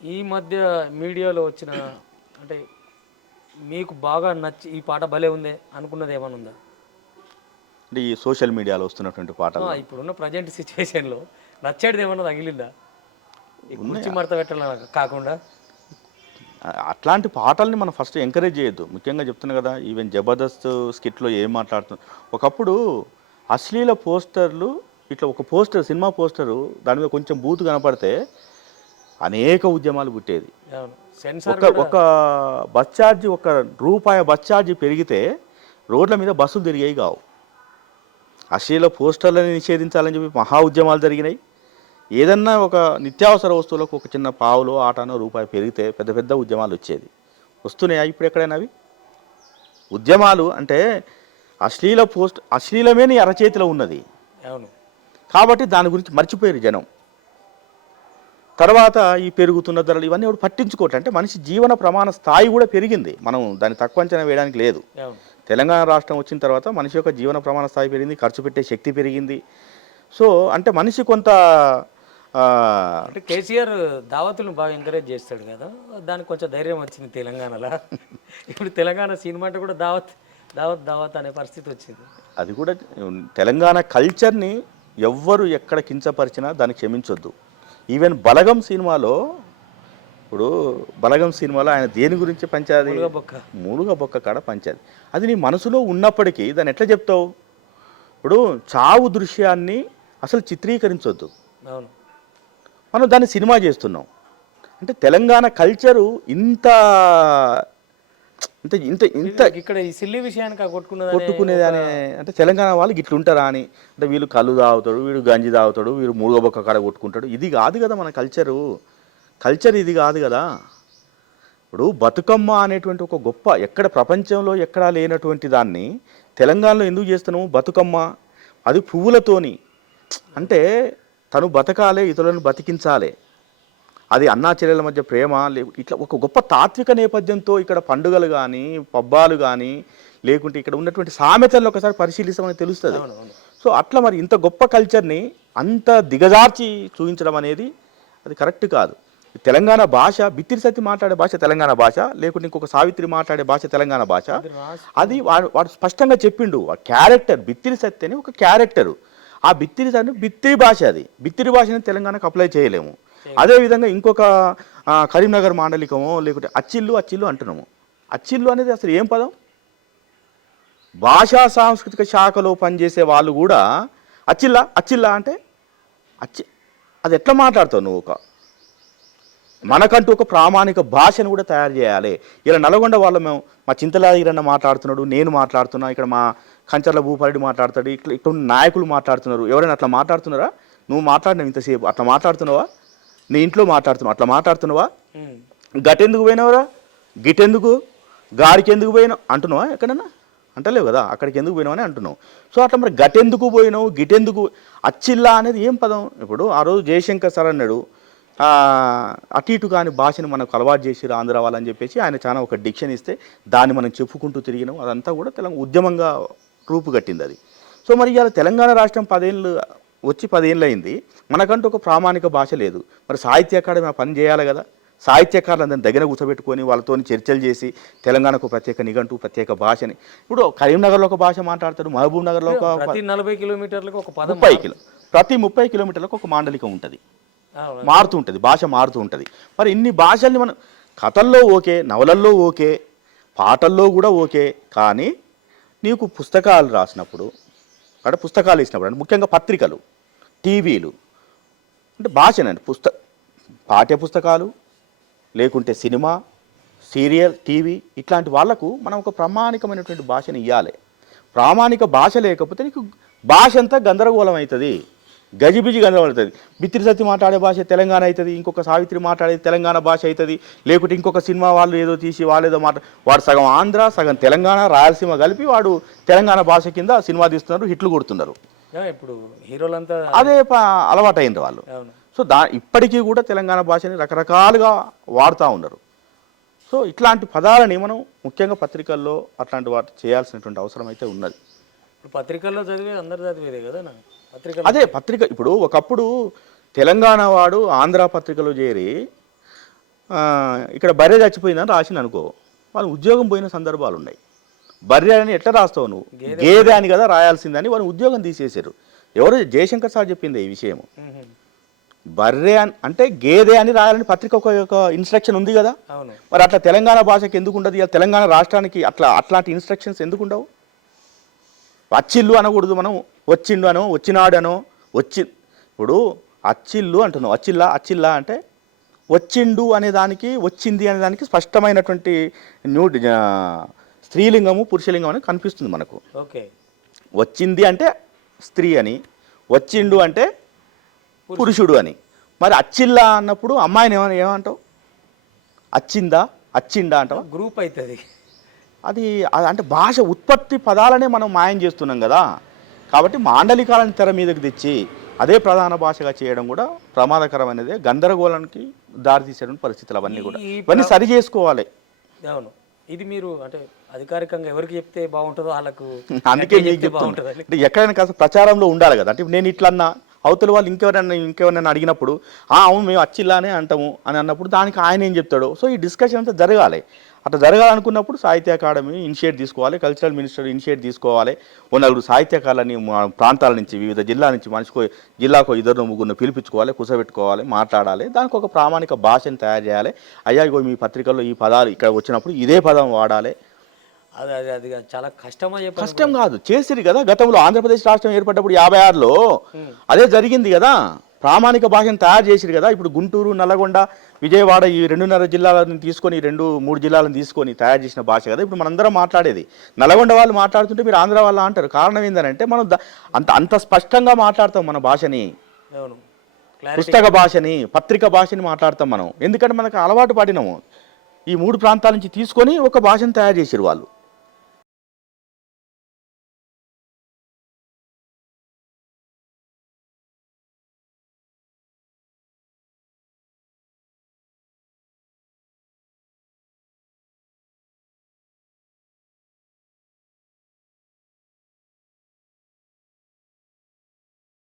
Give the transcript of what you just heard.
ఈ మధ్య మీడియాలో వచ్చిన అంటే మీకు బాగా నచ్చి ఈ పాట భలే ఉందే అనుకున్నది ఏమైనా ఉందా? అంటే ఈ సోషల్ మీడియాలో వస్తున్నటువంటి పాటల్లో ఇప్పుడున్న ప్రజెంట్ సిచ్యువేషన్లో నచ్చేది ఏమన్నా తగిలిందా? ఈ కుర్చీ ఉన్నాయి. మడత పెట్టాల కాకుండా అట్లాంటి పాటల్ని మనం ఫస్ట్ ఎంకరేజ్ చేయొద్దు. ముఖ్యంగా చెప్తున్నా కదా, ఈవెన్ జబర్దస్త్ స్కిట్‌లో ఏం మాట్లాడుతున్నా ఒకప్పుడు అశ్లీల పోస్టర్లు, ఇట్లా ఒక పోస్టర్, సినిమా పోస్టరు దాని మీద కొంచెం బూతు కనపడితే అనేక ఉద్యమాలు పుట్టేది. అవును, సెన్సార్ ఒక కూడా. ఒక బస్ ఛార్జ్, రూపాయి బస్ ఛార్జ్ పెరిగితే రోడ్ల మీద బస్సులు తిరిగేవి కావు. అశ్లీల పోస్టర్లని నిషేధించాలని చెప్పి మహా ఉద్యమాలు జరిగినాయి. ఏదన్నా ఒక నిత్యావసర వస్తువులకు ఒక చిన్న పావులో ఆటానో రూపాయి పెరిగితే పెద్ద పెద్ద ఉద్యమాలు వచ్చేది. వస్తున్నాయా ఇప్పుడు ఎక్కడైనా అవి ఉద్యమాలు? అంటే అశ్లీలమే నీ అరచేతిలో ఉన్నది అవును, కాబట్టి దాని గురించి మర్చిపోయారు జనం. తర్వాత ఈ పెరుగుతున్న ధరలు ఇవన్నీ ఎవరు పట్టించుకోవట్లే. అంటే మనిషి జీవన ప్రమాణ స్థాయి కూడా పెరిగింది, మనం దాన్ని తక్కువ అంచనా వేయడానికి లేదు. అవును. తెలంగాణ రాష్ట్రం వచ్చిన తర్వాత మనిషి యొక్క జీవన ప్రమాణ స్థాయి పెరిగింది, ఖర్చు పెట్టే శక్తి పెరిగింది. సో అంటే మనిషి కొంత అంటే కేసీఆర్ దావతులను బాగా ఎంకరేజ్ చేస్తాడు కదా, దానికి కొంచెం ధైర్యం వచ్చింది తెలంగాణలో. ఇప్పుడు తెలంగాణ సినిమా అంటే కూడా దావత్ దావత్ దావత్ అనే పరిస్థితి వచ్చింది. అది కూడా తెలంగాణ కల్చర్ని ఎవ్వరు ఎక్కడ కించపరిచినా దాన్ని క్షమించొద్దు. ఈవెన్ బలగం సినిమాలో, ఇప్పుడు బలగం సినిమాలో ఆయన దేని గురించి పంచాది? మూలుగ బొక్క కాడ పంచాది. అది నీ మనసులో ఉన్నప్పటికీ దాన్ని ఎట్లా చెప్తావు? ఇప్పుడు చావు దృశ్యాన్ని అసలు చిత్రీకరించొద్దు, అవును. మనం దాన్ని సినిమా చేస్తున్నాం. అంటే తెలంగాణ కల్చరు ఇంత ఇంత ఇంత ఇంత ఇక్కడ ఈ సిల్లి విషయానికి కొట్టుకునేది అనే, అంటే తెలంగాణ వాళ్ళు ఇట్లుంటారా అని. అంటే వీళ్ళు కళ్ళు తాగుతాడు, వీడు గంజి తాగుతాడు, వీడు మూలుగ బొక్క కాడ కొట్టుకుంటాడు. ఇది కాదు కదా మన కల్చర్ ఇది కాదు కదా. ఇప్పుడు బతుకమ్మ అనేటువంటి ఒక గొప్ప, ఎక్కడ ప్రపంచంలో ఎక్కడా లేనటువంటి దాన్ని తెలంగాణలో ఎందుకు చేస్తున్నాము? బతుకమ్మ అది పువ్వులతోని. అంటే తను బతకాలే, ఇతరులను బతికించాలి, అది అన్నా చెల్లెల మధ్య ప్రేమ ఇట్లా ఒక గొప్ప తాత్విక నేపథ్యంతో ఇక్కడ పండుగలు కానీ పబ్బాలు కానీ లేకుంటే ఇక్కడ ఉన్నటువంటి సామెతలను ఒకసారి పరిశీలిస్తామని తెలుస్తుంది. సో అట్లా మరి ఇంత గొప్ప కల్చర్ని అంత దిగజార్చి చూపించడం అనేది అది కరెక్ట్ కాదు. తెలంగాణ భాష, బిత్తిరి సత్తి మాట్లాడే భాష తెలంగాణ భాష, లేకుంటే ఇంకొక సావిత్రి మాట్లాడే భాష తెలంగాణ భాష. అది వాడు స్పష్టంగా చెప్పిండు. ఆ క్యారెక్టర్ బిత్తిరి సత్తి అని ఒక క్యారెక్టరు. ఆ బిత్తిరి భాష, అది బిత్తిరి భాషని తెలంగాణకు అప్లై చేయలేము. అదేవిధంగా ఇంకొక కరీంనగర్ మాండలికమో లేకుంటే అచ్చిల్లు అంటున్నాము. అచ్చిల్లు అనేది అసలు ఏం పదం? భాషా సాంస్కృతిక శాఖలో పనిచేసే వాళ్ళు కూడా అచ్చిల్లా అంటే అది ఎట్లా మాట్లాడతావు నువ్వు? మనకంటూ ఒక ప్రామాణిక భాషను కూడా తయారు చేయాలి. ఇలా నల్గొండ వాళ్ళు మేము, మా చింతలాగిరన్న మాట్లాడుతున్నాడు, నేను మాట్లాడుతున్నా, ఇక్కడ మా కంచర్ల భూపారెడ్డి మాట్లాడతాడు, ఇట్లా నాయకులు మాట్లాడుతున్నారు. ఎవరైనా అట్లా మాట్లాడుతున్నారా? నువ్వు మాట్లాడినావు ఇంతసేపు, అట్లా మాట్లాడుతున్నావా? నీ ఇంట్లో మాట్లాడుతున్నావు, అట్లా మాట్లాడుతున్నావా? గటెందుకు పోయినావురా, గిటెందుకు, గాడికి ఎందుకు పోయినావు అంటున్నావా? ఎక్కడన్నా అంటలేవు కదా, అక్కడికి ఎందుకు పోయినావు అని అంటున్నావు. సో అట్లా మరి గటెందుకు పోయినావు, గిటెందుకు, అచ్చిల్లా అనేది ఏం పదం? ఇప్పుడు ఆ రోజు జయశంకర్ సార్ అన్నాడు, అటు ఇటు కాని భాషను మనకు అలవాటు చేసిరు ఆంధ్ర వాళ్ళని చెప్పేసి ఆయన చాలా ఒక డిక్షన్ ఇస్తే దాన్ని మనం చెప్పుకుంటూ తిరిగినాం. అదంతా కూడా తెలంగాణ ఉద్యమంగా రూపుగట్టింది అది. సో మరి ఇవాళ తెలంగాణ రాష్ట్రం 10 ఏళ్ళు అయింది, మనకంటూ ఒక ప్రామాణిక భాష లేదు. మరి సాహిత్య అకాడమీ పని చేయాలి కదా. సాహిత్యకారులందరినీ దగ్గర కూర్చోబెట్టుకొని వాళ్ళతో చర్చలు చేసి తెలంగాణకు ప్రత్యేక నిఘంటు, ప్రత్యేక భాషని. ఇప్పుడు కరీంనగర్లో ఒక భాష మాట్లాడతాడు, మహబూబ్ నగర్లో ఒక 40 కిలోమీటర్లకు ఒక పదం, ప్రతి 30 కిలోమీటర్లకు ఒక మాండలికం ఉంటుంది, మారుతూ ఉంటుంది, భాష మారుతూ ఉంటుంది. మరి ఇన్ని భాషల్ని మనం కథల్లో ఓకే, నవలల్లో ఓకే, పాటల్లో కూడా ఓకే, కానీ నీకు పుస్తకాలు రాసినప్పుడు, అంటే పుస్తకాలు ఇచ్చినప్పుడు, అంటే ముఖ్యంగా పత్రికలు, టీవీలు, అంటే భాషనండి, పాఠ్య పుస్తకాలు లేకుంటే సినిమా, సీరియల్, టీవీ, ఇట్లాంటి వాళ్లకు మనం ఒక ప్రామాణికమైనటువంటి భాషను ఇవ్వాలి. ప్రామాణిక భాష లేకపోతే నీకు భాష అంతా గందరగోళం అవుతుంది, గజిబిజి గందరగోళం అవుతుంది. బిత్తిరి సత్తి మాట్లాడే భాష తెలంగాణ అవుతుంది, ఇంకొక సావిత్రి మాట్లాడేది తెలంగాణ భాష అవుతుంది. లేకుంటే ఇంకొక సినిమా వాళ్ళు ఏదో తీసి వాళ్ళేదో వాడు సగం ఆంధ్ర సగం తెలంగాణ రాయలసీమ కలిపి వాడు తెలంగాణ భాష కింద సినిమా తీస్తున్నారు, హిట్లు కొడుతున్నారు. ఇప్పుడు హీరోలంతా అదే అలవాటు అయింది వాళ్ళు. సో ఇప్పటికీ కూడా తెలంగాణ భాషని రకరకాలుగా వాడుతూ ఉన్నారు. సో ఇట్లాంటి పదాలని మనం ముఖ్యంగా పత్రికల్లో అట్లాంటి వాటి చేయాల్సినటువంటి అవసరం అయితే ఉన్నది. ఇప్పుడు పత్రికల్లో చదివే అందరు చదివేదే కదా పత్రిక. ఇప్పుడు ఒకప్పుడు తెలంగాణ వాడు ఆంధ్ర పత్రికలో చేరి ఇక్కడ బర్రె చచ్చిపోయిందని రాసింది అనుకో, వాళ్ళు ఉద్యోగం పోయిన సందర్భాలు ఉన్నాయి. బర్రె అని ఎట్లా రాస్తావు నువ్వు, గేదె అని కదా రాయాల్సిందని వాళ్ళు ఉద్యోగం తీసేశారు. ఎవరు జయశంకర్ సార్ చెప్పింది ఈ విషయం. బర్రె అంటే గేదె అని రాయాలని పత్రిక ఒక ఇన్స్ట్రక్షన్ ఉంది కదా. మరి అట్లా తెలంగాణ భాషకి ఎందుకు ఉండదు? ఇలా తెలంగాణ రాష్ట్రానికి అట్లాంటి ఇన్స్ట్రక్షన్స్ ఎందుకు ఉండవు? అచ్చిల్లు అనకూడదు, మనం వచ్చిండు అనో వచ్చినాడు అనో ఇప్పుడు అచ్చిల్లు అంటున్నావు, అచ్చిల్లా అంటే వచ్చిండు అనే దానికి వచ్చింది అనే దానికి స్పష్టమైనటువంటి స్త్రీలింగము పురుషలింగం అని కనిపిస్తుంది మనకు. ఓకే, వచ్చింది అంటే స్త్రీ అని, వచ్చిండు అంటే పురుషుడు అని. మరి అచ్చిల్లా అన్నప్పుడు అమ్మాయిని ఏమంటావు? అచ్చిండా అంటావు? గ్రూప్ అవుతుంది అది. అంటే భాష ఉత్పత్తి పదాలనే మనం మాయం చేస్తున్నాం కదా. కాబట్టి మాండలికాలను తెర మీదకి తెచ్చి అదే ప్రధాన భాషగా చేయడం కూడా ప్రమాదకరమైనదే, గందరగోళానికి దారితీసేటువంటి పరిస్థితులు అవన్నీ కూడా. ఇవన్నీ సరి చేసుకోవాలి. అవును, ఇది మీరు అంటే అధికారికంగా ఎవరికి చెప్తే బాగుంటుందో వాళ్ళకు, అందుకే మీకు చెప్తుంది. అంటే ఎక్కడైనా కాస్త ప్రచారంలో ఉండాలి కదా. అంటే నేను ఇట్లా అన్నా, అవతల వాళ్ళు ఇంకెవరైనా అడిగినప్పుడు అవును మేము అచ్చిల్లానే అంటాము అని అన్నప్పుడు దానికి ఆయన ఏం చెప్తాడో. సో ఈ డిస్కషన్ అంతా జరగాలి. అట్లా జరగాలనుకున్నప్పుడు సాహిత్య అకాడమీ ఇనిషియేట్ తీసుకోవాలి, కల్చరల్ మినిస్టర్ ఇనిషియేట్ తీసుకోవాలి. ఓ నలుగురు సాహిత్యకారులని ప్రాంతాల నుంచి, వివిధ జిల్లాల నుంచి మనిషికో జిల్లాకో 2-3 పిలిపించుకోవాలి, కూర్చోబెట్టుకోవాలి, మాట్లాడాలి. దానికి ఒక ప్రామాణిక భాషను తయారు చేయాలి. అయ్యా ఇగో మీ పత్రికల్లో ఈ పదాలు ఇక్కడ వచ్చినప్పుడు ఇదే పదం వాడాలి. అది చాలా కష్టం కాదు, చేసిరు కదా. గతంలో ఆంధ్రప్రదేశ్ రాష్ట్రం ఏర్పడ్డప్పుడు 56లో అదే జరిగింది కదా. ప్రామాణిక భాషను తయారు చేసిరు కదా. ఇప్పుడు గుంటూరు, నల్లగొండ, విజయవాడ ఈ 2.5 జిల్లాలను తీసుకొని 2-3 జిల్లాలను తీసుకొని తయారు చేసిన భాష కదా ఇప్పుడు మనందరం మాట్లాడేది. నల్లగొండ వాళ్ళు మాట్లాడుతుంటే మీరు ఆంధ్ర వాళ్ళు అంటారు. కారణం ఏంటంటే మనం అంత స్పష్టంగా మాట్లాడతాం మన భాషని, పుస్తక భాషని, పత్రిక భాషని మాట్లాడతాం మనం. ఎందుకంటే మనకు అలవాటు పడినాము. ఈ 3 ప్రాంతాల నుంచి తీసుకొని ఒక భాషను తయారు చేసిరు వాళ్ళు.